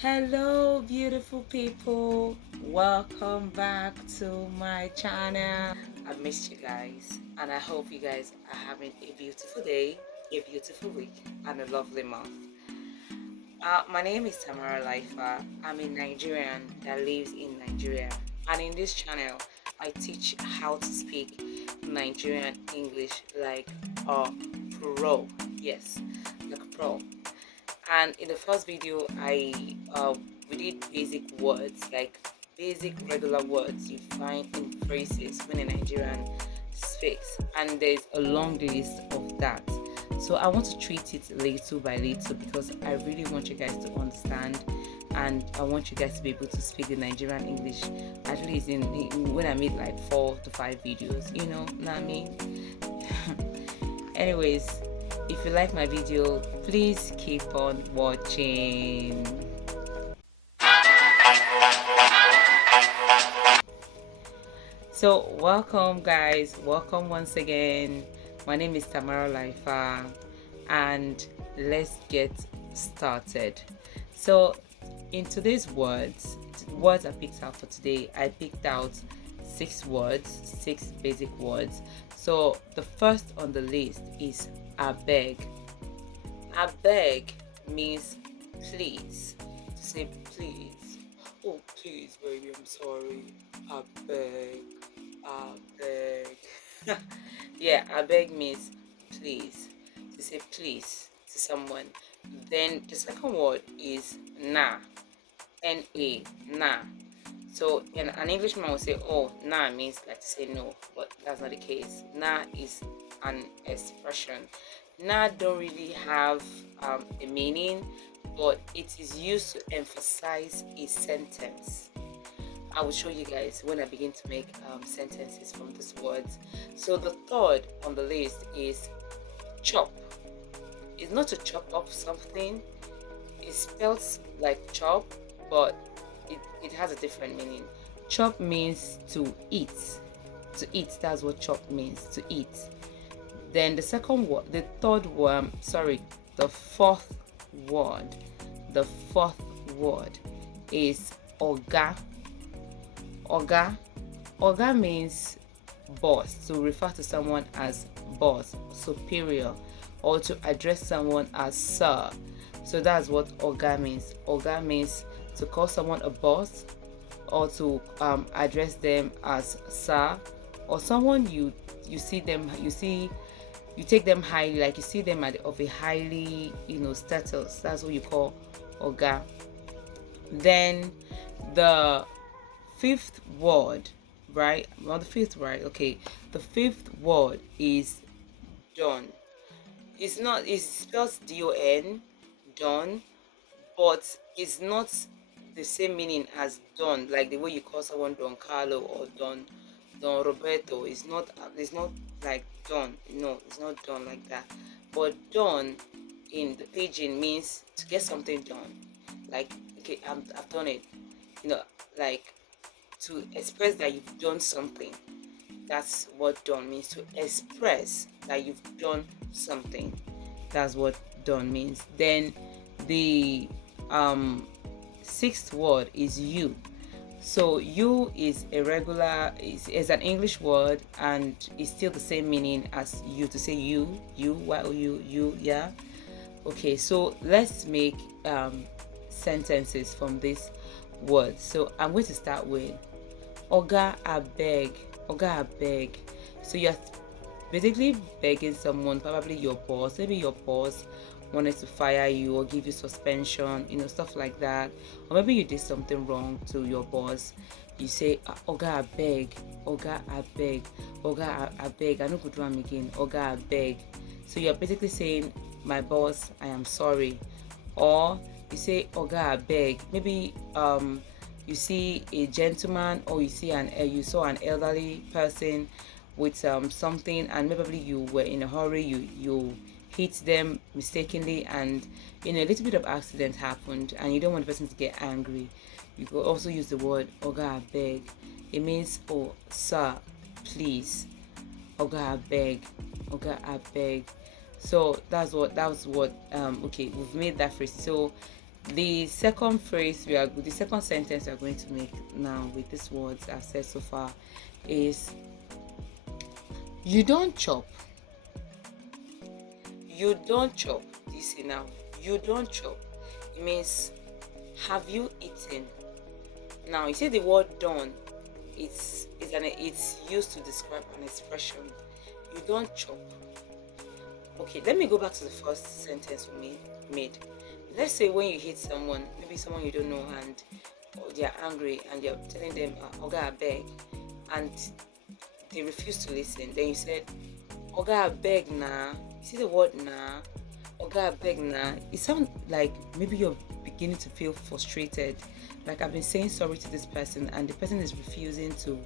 Hello, beautiful people. Welcome back to my channel. I missed you guys, and I hope you guys are having a beautiful day, a beautiful week, and a lovely month. My name is Tamara Laifa. I'm a Nigerian that lives in Nigeria, and in this channel, I teach how to speak Nigerian English like a pro. Yes, like a pro. And in the first video we did basic words, like basic regular words you find in phrases when a Nigerian speaks, and there's a long list of that. So I want to treat it little by little because I really want you guys to understand, and I want you guys to be able to speak the Nigerian English at least in when I made like 4 to 5 videos, what I mean. Anyways, if you like my video, please keep on watching. So welcome guys, welcome once again. My name is Tamara Laifa, and let's get started. So in today's words I picked out for today, I picked out 6 basic words. So the first on the list is abeg. Abeg means please. To say please. Oh please baby, I'm sorry. Abeg. Yeah, abeg means please. To say please to someone. Then the second word is na. N-A, na. So an Englishman will say, oh, nah means like to say no, but that's not the case. Nah is an expression. Nah don't really have a meaning, but it is used to emphasize a sentence. I will show you guys when I begin to make sentences from these words. So the third on the list is chop. It's not to chop up something. It spells like chop, but it has a different meaning. Chop means to eat. To eat, that's what chop means, to eat. Then the fourth word is oga. Oga means boss, to refer to someone as boss, superior, or to address someone as sir. So that's what oga means. Oga means to call someone a boss, or to address them as sir, or someone you take them highly, like you see them of a highly status. That's what you call oga. Then the fifth word, right? Well, the fifth, right? Okay. The fifth word is done. It spells D-O-N, done, but it's not the same meaning as Don, like the way you call someone Don Carlo or Don Roberto. It's not like Don. No, it's not done like that. But done in the Pidgin means to get something done. Like, okay, I've done it. Like to express that you've done something. That's what done means. To express that you've done something. That's what done means. Then the sixth word is you. So you is is an English word, and it's still the same meaning as you. To say you, yeah. Okay, so let's make sentences from this word. So I'm going to start with oga abeg. Oga abeg. So you're basically begging someone, probably your boss. Maybe your boss wanted to fire you or give you suspension, stuff like that. Or maybe you did something wrong to your boss. You say, oga abeg, oga abeg, oga abeg, I no go do am again, oga abeg. So you're basically saying, my boss, I am sorry. Or you say, oga abeg. Maybe you see a gentleman, or you saw an elderly person with something, and maybe you were in a hurry, you hit them mistakenly, and a little bit of accident happened, and you don't want the person to get angry. You could also use the word oga abeg. It means, oh sir, please, oga abeg. So that was what okay, we've made that phrase. So The second phrase the second sentence we are going to make now with these words I've said so far is you don't chop. You don't chop. You see now, you don't chop. It means have you eaten? Now you see the word done. It's used to describe an expression. You don't chop. Okay, let me go back to the first sentence we made. Let's say when you hit someone, maybe someone you don't know, and they're angry, and you're telling them, "Oga, I beg," and they refuse to listen. Then you said, "Oga, I beg nah." You see the word nah? Oga, I beg nah. It sounds like maybe you're beginning to feel frustrated. Like I've been saying sorry to this person, and the person is refusing to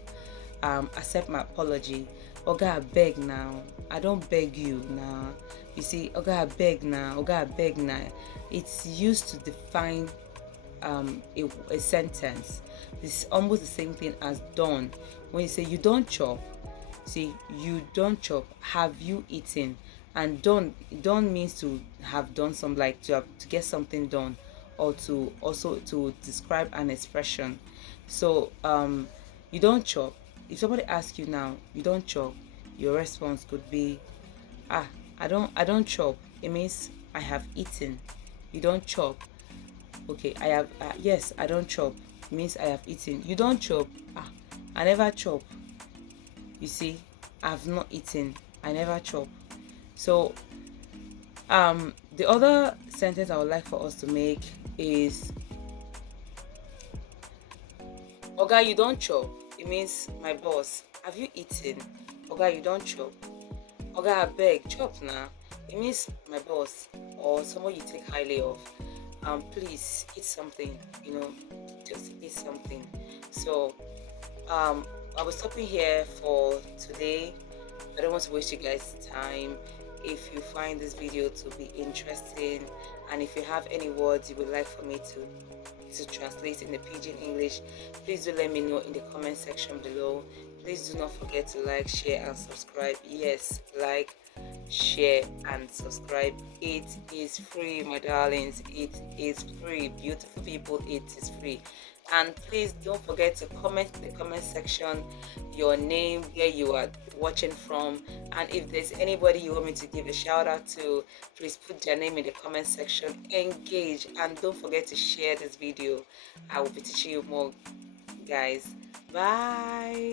accept my apology. Oga, I beg now. I don't beg you now. You see, Oga, I beg now. Oga, I beg now. It's used to define a sentence. It's almost the same thing as done. When you say you don't chop, see, you don't chop. Have you eaten? And done means to have done some, like to get something done, or to also to describe an expression. So you don't chop. If somebody asks you now, you don't chop, your response could be, I don't chop. It means I have eaten. You don't chop. Okay, I have yes, I don't chop. It means I have eaten. You don't chop. I never chop. You see, I've not eaten. I never chop. So the other sentence I would like for us to make is Oga, you don't chop. It means my boss. Have you eaten? Oga, you don't chop. Oga, I beg, chop now. It means my boss or someone you take highly of. Please eat something. Just eat something. So I was stopping here for today. I don't want to waste you guys' time. If you find this video to be interesting, and if you have any words you would like for me to translate in the Pidgin English, please do let me know in the comment section below. Please do not forget to like, share, and subscribe. Yes, like, share, and subscribe. It is free, my darlings. It is free. Beautiful people, it is free. And please don't forget to comment in the comment section your name, where you are watching from, and if there's anybody you want me to give a shout out to, please put their name in the comment section. Engage, and don't forget to share this video. I will be teaching you more, guys. Bye.